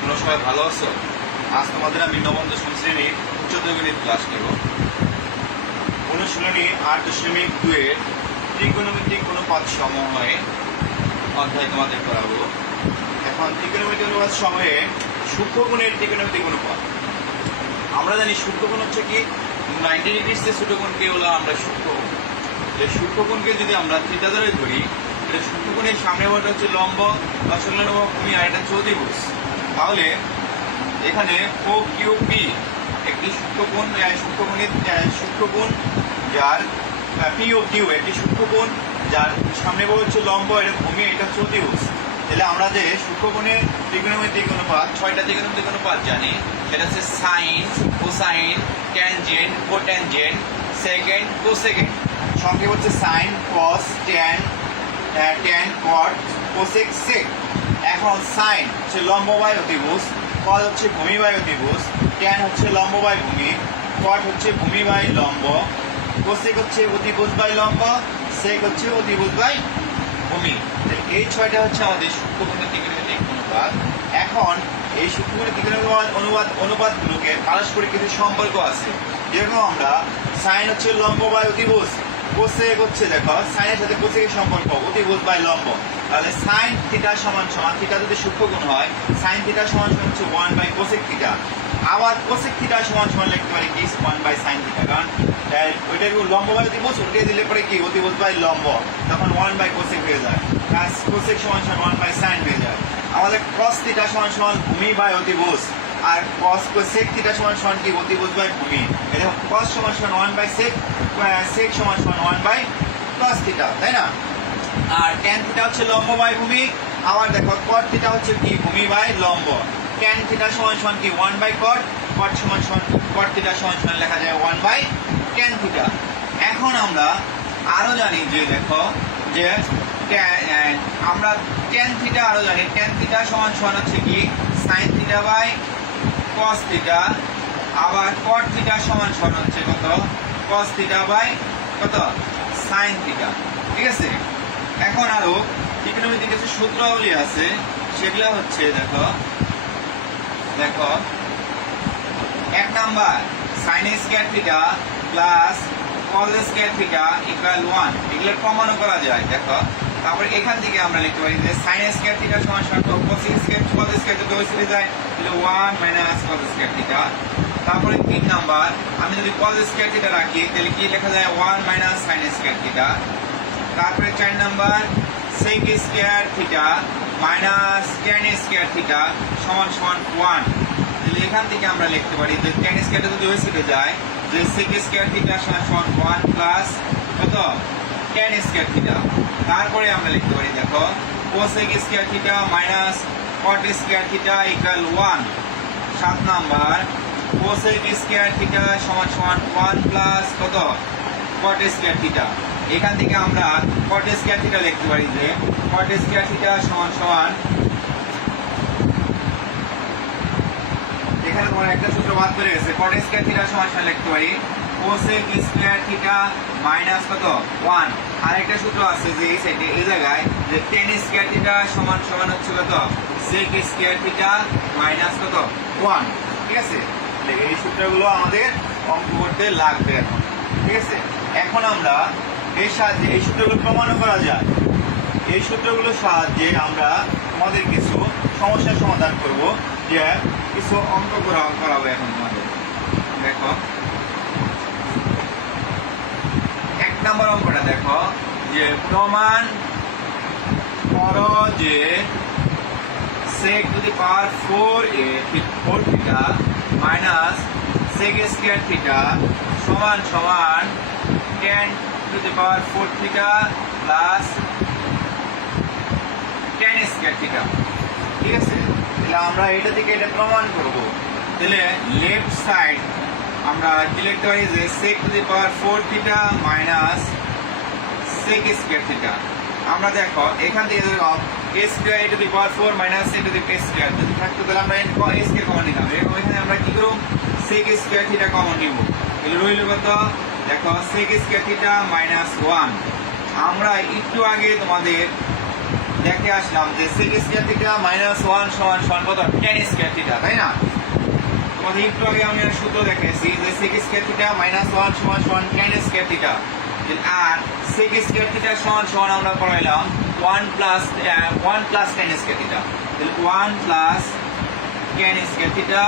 তোমরা সবাই ভালো আছো? আজ তোমাদের আমি নবম দশম শ্রেণীর উচ্চতর গণিত ক্লাস নেব। অনুশীলনী 8.2 ত্রিকোণমিতিক অনুপাত সময়ে অধ্যায় তোমাদের করাবো। এখন ত্রিকোণমিতিক অনুপাত সময়ে সূক্ষ্মকোণের ত্রিকোণমিতিক অনুপাত। আমরা জানি সূক্ষ্মকোণ হচ্ছে কি 90 ডিগ্রি সে ছোট কোণকে হলো আমরা সূক্ষ্মকোণ। এই সূক্ষ্মকোণকে যদি আমরা থিটা ধরে ধরি, এটা সূক্ষ্মকোণের সামনে বলটা হচ্ছে লম্ব বা সংলগ্ন ভূমি, আর এটা হচ্ছে অতিভুজ। তাহলে এখানে ও কিউ পি একটি সূক্ষ্মকোণ, সূক্ষ্মকোণ যার পি ও কিউ একটি সূক্ষ্মকোণ যার সামনে বল হচ্ছে লম্ব, এটা ভূমি, এটা হচ্ছে অতিভুজ। তাহলে আমরা যে সূক্ষ্মকোণের ত্রিকোণমিতিক অনুপাত 6টা ত্রিকোণমিতিক অনুপাত জানি, এটা হচ্ছে সাইন, কোসাইন, ট্যানজেন্ট, কোট্যানজেন্ট, সেকেন্ড, কোসেকেন্ড। সংক্ষেপ হচ্ছে সাইন, কস, ট্যান, কট, কোসেক, সেক। এখন সাইন হচ্ছে লম্ব বাই অতিভুজ, কস হচ্ছে ভূমি বাই অতিভুজ, ট্যান হচ্ছে লম্ব বাই ভূমি, কট হচ্ছে ভূমি বাই লম্ব, কোসেক হচ্ছে অতিভুজ বাই লম্ব, সেক হচ্ছে অতিভুজ বাই ভূমি। এই 6টা হচ্ছে আমাদের সূক্ষ্মকোণের ত্রিকোণমিতিক অনুপাত। এখন এই সূক্ষ্মকোণের ত্রিকোণমিতিক অনুপাতগুলোকে পারস্পরিক কিছু সম্পর্ক আছে। যেরকম আমরা সাইন হচ্ছে লম্ব বাই অতিভুজ, কোসেক হচ্ছে দেখো সাইনের সাথে কোসেকের সম্পর্ক অতিভুজ বাই লম্ব। তাহলে সাইন থিটা সমান সমান, থিটা যদি সূক্ষ্মকোণ হয় সাইন থিটা সমান সমান হচ্ছে 1 বাই কোসেক থিটা। আবার কোসেক থিটা সমান সমান লিখতে পারি কি 1 বাই সাইন থিটা, কারণ ওইটার লম্ব বাই অতিভুজ, ওটা দিলে পরে কি অতিভুজ বাই লম্ব, তখন 1 বাই কোসেক হয়ে যায়। প্লাস কোসেক সমান সমান 1 বাই সাইন হয়ে যায়। আমাদের কস থিটা সমান সমান ভূমি বাই অতিভুজ, আর কস সেক থিটা সমান সমান কি অতিভুজ বাই ভূমি। এটা কস সমান সমান 1 বাই সেক, সেক সমান সমান 1 বাই কস থিটা, তাই না? আর ট্যান থিটা হচ্ছে লম্ব বাই ভূমি। আবার দেখো কট থিটা হচ্ছে কি ভূমি বাই লম্ব। ট্যান থিটা সমান সমান কি 1 বাই কট, কট সমান সমান কট থিটা সমান সমান লেখা যায় 1 বাই ট্যান থিটা। এখন আমরা আরো জানি যে দেখো যে আমরা ট্যান থিটা আরো জানি, ট্যান থিটা সমান সমান হচ্ছে কি sine theta by cos theta. আবার কট থিটা সমান সমান হচ্ছে কত কস থিটা বাই কত সাইন থিটা। ঠিক আছে? এখন আরো ত্রিকোণমিতিক কিছু সূত্রাবলী আছে, সেগুলো হচ্ছে দেখো দেখো 1 number sine square theta plus cos square theta equal 1, এগুলো প্রমাণও করা যায়। দেখো তারপর এখান থেকে আমরা লিখতে পারি যে সাইন স্কয়ার থিটা সমান সমান কস স্কয়ার, কস স্কয়ার যদি ওই সাইডে যায় তাহলে 1 মাইনাস কস স্কয়ার থিটা। তারপরে 3 নাম্বার আমি যদি কস স্কয়ার থিটা রাখি তাহলে কি লেখা যায় 1 মাইনাস সাইন স্কয়ার থিটা। তারপরে 4 number sec square theta minus tan square theta সমান সমান 1। তাহলে এখান থেকে আমরা লিখতে পারি যে ট্যান স্কয়ারটা যদি ওই সাইডে যায় যে সেক স্কয়ার থিটা সমান সমান 1 প্লাস কত ট্যান স্কয়ার থিটা। তারপরে আমরা লিখতে পারি দেখো কোসেক স্কয়ার থিটা মাইনাস কট square theta equal 1। 7 number cosec square theta সমান সমান 1 প্লাস কত কট স্কয়ার থিটা। এখান থেকে আমরা কট স্কয়ার থিটা লিখতে পারি যে কট স্কয়ার থিটা সমান সমান, এখানে তোমার একটা সূত্র বাদ পড়ে গেছে, কট স্কয়ার থিটা সমান সমান লিখতে পারি কোসেক স্কয়ার থিটা মাইনাস কত 1। আর একটা সূত্র আছে যে এই সাইডে এই জায়গায় যে ট্যান স্কয়ার থিটা সমান সমান হচ্ছে কত সেক স্কয়ার থিটা মাইনাস কত 1। ঠিক আছে? এই সূত্রগুলো আমাদের অঙ্ক করতে লাগবে এখন। ঠিক আছে? এখন আমরা এর সাহায্যে এই সূত্রগুলো প্রমাণও করা যায়। এই সূত্রগুলোর সাহায্যে আমরা তোমাদের কিছু সমস্যার সমাধান করব, যে কিছু অঙ্ক করাবো এখন তোমাদের। দেখো 1 নম্বর অঙ্কটা দেখো যে প্রমাণ করো যে sec to the power 4 theta minus sec square theta সমান সমান tan to the power 4 theta plus tan square theta. ঠিক আছে? তাহলে আমরা এটা থেকে এটা প্রমাণ করব। তাহলে লেফট সাইড আমরা কি লিখতে পারি যে sec to the power 4 theta minus sec square theta. আমরা দেখো এখান থেকে দেখো a square to the power 4 minus a to the square যদি থাকতো তাহলে আমরা a স্কয়ার কমন নিতাম। এখানে আমরা কি করব sec স্কয়ার থিটা কমন নিব। তাহলে রইল কত দেখো sec স্কয়ার থিটা মাইনাস 1। আমরা একটু আগে তোমাদের দেখে আসলাম যে sec স্কয়ার থিটা মাইনাস 1 সমান সমান কত tan স্কয়ার থিটা, তাই না? তোমাদের একটু আগে আমি একটা সূত্র দেখাইছি যে sec স্কয়ার থিটা মাইনাস 1 সমান সমান tan স্কয়ার থিটা, আর sec স্কয়ার থিটা সমান সমান আমরা পড়াইলাম 1 প্লাস tan স্কয়ার থিটা। তাহলে 1 plus tan square theta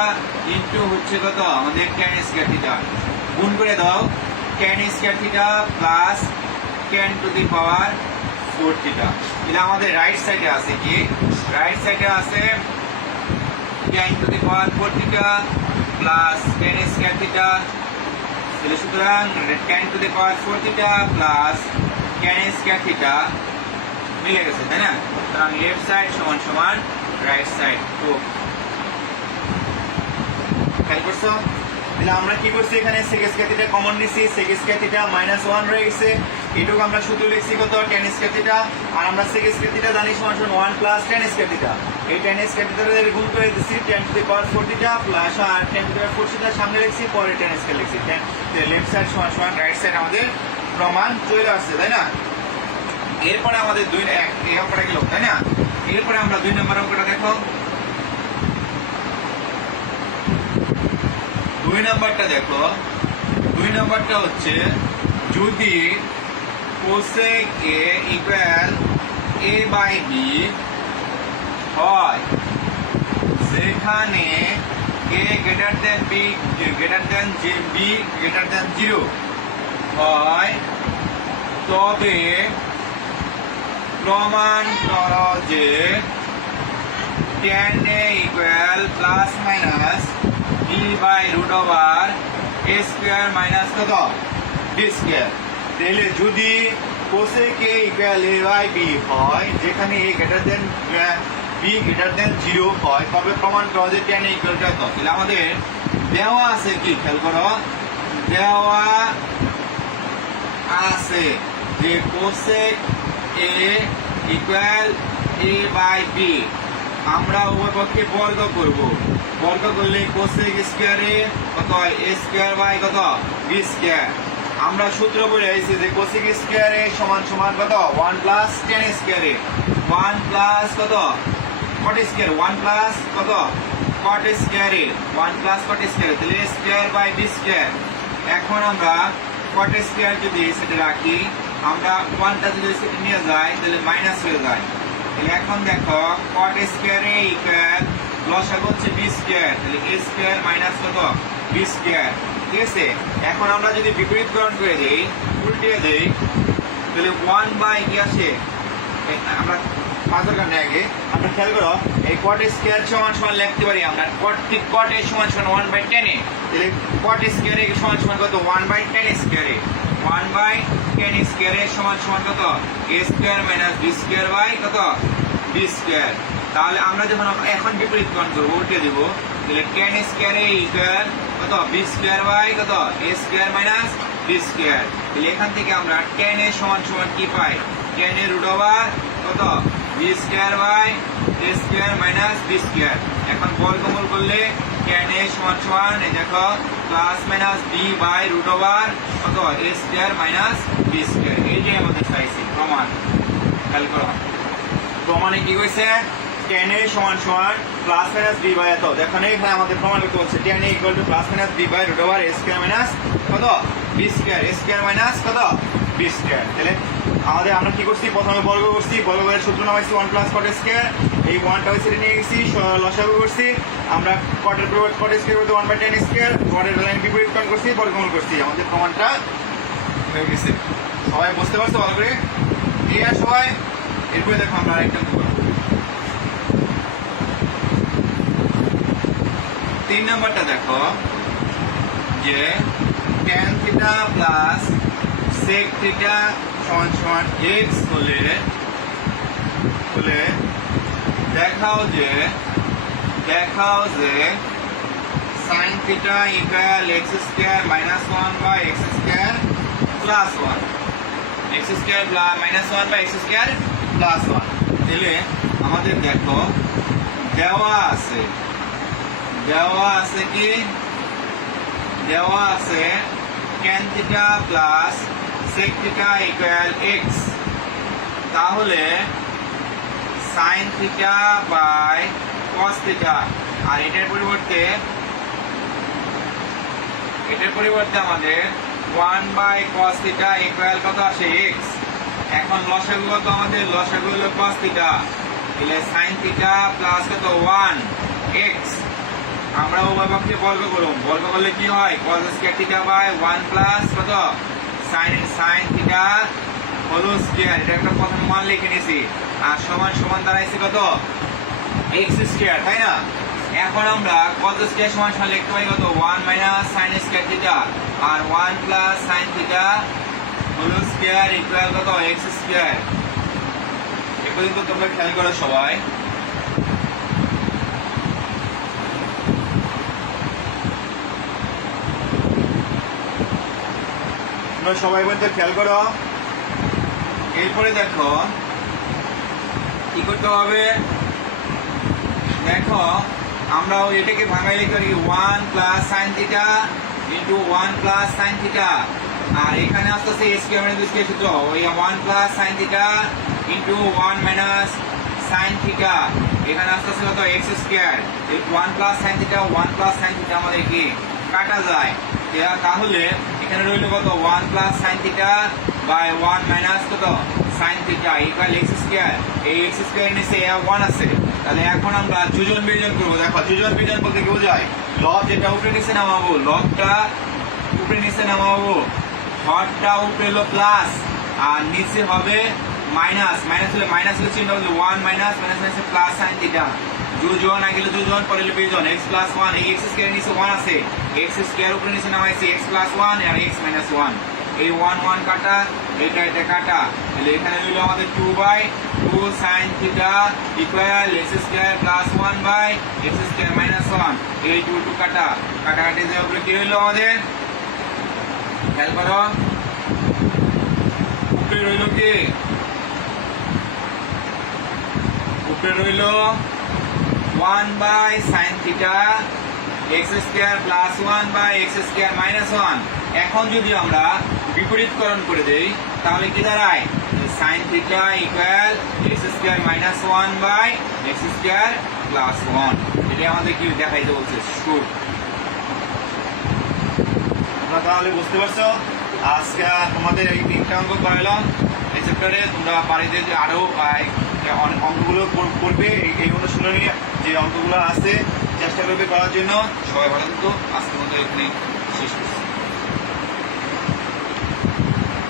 into হচ্ছে কত আমাদের tan স্কয়ার থিটা, গুণ করে দাও tan square theta plus tan to the power 4 theta. এটা আমাদের রাইট সাইডে আছে কি, রাইট সাইডে আছে tan to the power 4 theta plus tan square theta. তাহলে সুতরাং tan to the power 4 theta plus tan square theta মিলে গেছে, তাই না? সুতরাং লেফট সাইড সমান সমান রাইট সাইড। তো খেয়াল করছো? তাহলে আমরা কি করছি এখানে sec স্কয়ার থিটা কমন নিছি, sec স্কয়ার থিটা মাইনাস 1 রয়ে গেছে, এটুকু আমরা সূত্র লিখছি কত tan স্কয়ার থিটা, আর আমরা sec স্কয়ার থিটা জানি সমান সমান 1 প্লাস tan স্কয়ার থিটা। এই tan স্কয়ার থিটার গুণ করে দিছি tan to the power 4 theta plus আর tan to the power 4 theta সামনে লিখছি, পরে tan স্কয়ার লিখছি। লেফট সাইড সমান সমান রাইট সাইড আমাদের প্রমাণ চলে আসছে, তাই না? এরপরে আমাদের এই অঙ্কটা গেল, তাই না? এরপরে আমরা 2 নম্বর অঙ্কটা দেখো। 2 নাম্বারটা দেখো, 2 নাম্বারটা হচ্ছে যদি cosec a equal a by b হয়, সেখানে a greater than b greater than b greater than 0 হয়, তবে প্রমাণ করো যে tan a equal plus minus b by root over a square minus কত b স্কয়ার। তাহলে যদি cosec a equal a by b হয়, যেখানে a greater than b greater than 0 হয়, তবে প্রমাণ করো যে tan a ইকুয়াল কত। তাহলে আমাদের দেওয়া আছে কি, খেয়াল করো, দেওয়া আছে যে cosec a equal a by b, আমরা উভয় পক্ষে বর্গ করব, বর্গ করলে cosec স্কয়ারে কত হয় a স্কয়ার বাই কত b স্কয়ার। আমরা সূত্র বলে আইছি যে cosec স্কয়ারে সমান সমান কত 1 প্লাস tan স্কয়ারে 1 প্লাস কত cot স্কয়ার 1 প্লাস কত cot স্কয়ারে 1 প্লাস cot স্কয়ারে, তাহলে a square by b square. এখন আমরা cot স্কয়ার যদি সেটা রাখি, আমরা 1টা যদি সেটা নিয়ে যাই তাহলে মাইনাস হয়ে যায়। এখন দেখো cot স্কয়ারে ইকুয়াল লসাগু হচ্ছে b স্কয়ার, তাহলে a স্কয়ার মাইনাস কত b স্কয়ার, ঠিক আছে? এখন আমরা যদি বিপরীতকরণ করে দেই, উল্টিয়ে দেই, তাহলে 1 বাই কি আসে, আমরা পাঁচের কারণে আগে আমরা খেয়াল করো এই cot স্কয়ার সমান সমান লিখতে পারি আমরা cot a সমান সমান 1 বাই tan a, তাহলে cot স্কয়ার এর সমান সমান কত 1 by tan square a, 1 by tan square এর সমান সমান কত a square minus b square by কত b স্কয়ার। তাহলে আমরা যখন এখন বিপরীতকরণ করব, উল্টে দেব, তাহলে tan স্কয়ার এ ইকুয়াল কত b স্কয়ার বাই কত a square minus b square. তাহলে এখান থেকে আমরা tan a সমান সমান কি পাই, tan a রুট ওভার কত b square by a square minus b square. এখন বর্গমূল করলে tan a সমান সমান এই দেখো plus minus b by root over কত a square minus b square. এই যে আমাদের চাইছি প্রমাণ। খেয়াল করো প্রমাণে কি কইছে, tan a সমান সমান প্লাস মাইনাস b বাই এত। দেখো এখানে আমাদের প্রমাণ করতে হচ্ছে tan a equal to plus minus b by root over a square minus কত b square, a square minus কত b স্কয়ার। তাহলে আমাদের আমরা কি করছি, প্রথমে বর্গ করছি, বর্গের সূত্র নামাইছি 1 প্লাস cot স্কয়ার, এই 1টা হইছে নিয়ে গেছি লসাগু করছি, আমরা cot এর পরিবর্তে cot স্কয়ার করতে 1 বাই tan স্কয়ার, cot এর লাইন বিপরীতকরণ করছি, বর্গমূল করছি, আমাদের প্রমাণটা হয়ে গেছে। সবাই বুঝতে পারছো ভালো করে? ক্লিয়ার সবাই? এরপরে দেখো আমরা আরেকটা করব। 3 নাম্বারটা দেখো যে tan theta plus sec theta সমান সমান x হলে দেখাও যে sin theta equal x square minus 1 by x square plus 1, x square minus 1 by x square plus 1। তাহলে আমাদের দেখো দেওয়া আছে কি, দেওয়া আছে tan theta plus sec theta equal x, তাহলে sine theta by cos theta. আর এটার পরিবর্তে আমাদের 1 বাই cos থিটা ইকুয়াল কত আসে x। এখন লসাগু কত আমাদের? লসাগু হলো cos থিটা, তাহলে sin থিটা প্লাস কত 1 x। আমরা উভয় পক্ষে বর্গ করব, বর্গ করলে কি হয়? cos square theta by 1 plus কত sin থিটা হোল স্কয়ার। এটা একটা প্রথম মান লিখে নিয়েছি, আর সমান সমান দাঁড়াইছে কত x স্কয়ার, তাই না? এখন আমরা cos স্কয়ার সমান সমান লিখতে পারি কত 1 মাইনাস sin স্কয়ার থিটা, আর 1 plus sin theta whole square equal কত x স্কয়ার। এই পর্যন্ত তোমরা খেয়াল করো সবাই। তোমরা সবাই বলতে খেয়াল করো। এরপরে দেখো কি করতে হবে, দেখো আমরা এটাকে ভাঙাই লিখতে পারি 1 plus sin theta into 1 plus sin theta, আর এখানে আসতেছে a square minus b square সূত্র, ওই 1 plus sin theta into 1 minus sin theta, এখানে আসতেছে কত x স্কয়ার। এই 1 plus sin theta 1 plus sin theta আমাদের কি কাটা যায়, তাহলে এখানে রইল কত 1 plus sin theta by 1 minus কত sin theta equal x square. এই x স্কয়ার নিচে 1 আছে, তাহলে এখন আমরা যোজন বিয়োজন করব। দেখো যোজন বিয়োজন বলতে কি বোঝায়? লব যেটা উপরে নিচে নামাবো, লবটা উপরে নিচে নামাবো, হরটা উপরে হলো প্লাস আর নিচে হবে মাইনাস। মাইনাস হলে চিহ্ন হবে 1 minus minus plus sin theta. যোজন আগে যোজন পরে হলো বিয়োজন, x প্লাস 1, এই x স্কয়ার নিচে 1 আছে, x স্কয়ার উপরে নিচে নামাইছি x প্লাস 1 আর x মাইনাস 1, এই 1 1 কাটা, এটা কাটা, তাহলে এখানে হলো আমাদের 2/2 sin theta equal x square plus 1 by x square minus 1, এই 2 কাটা, কাটাকাটি যে উপরে কি হলো আমাদের খেয়াল করো, উপরে রইল কি? উপরে রইল 1 by sin theta x square plus 1 by x square minus 1। এখন যদি আমরা বিপরীতকরণ করে দেই তাহলে কি দাঁড়ায়? sin theta equal x square minus 1 by x square plus 1। এটা আমাদের কি দেখাইতে বলছে? শুট। তোমরা তাহলে বুঝতে পারছো আজকে তোমাদের এই 3টা অঙ্ক করাইলাম এই চ্যাপ্টারে। তোমরা বাড়িতে যে আরো অঙ্কগুলো করবে, এই অনুশীলনী যে অঙ্কগুলো আছে চেষ্টা করবে করার জন্য। সবাই ভালো থাকো, আজকের মতো এখানে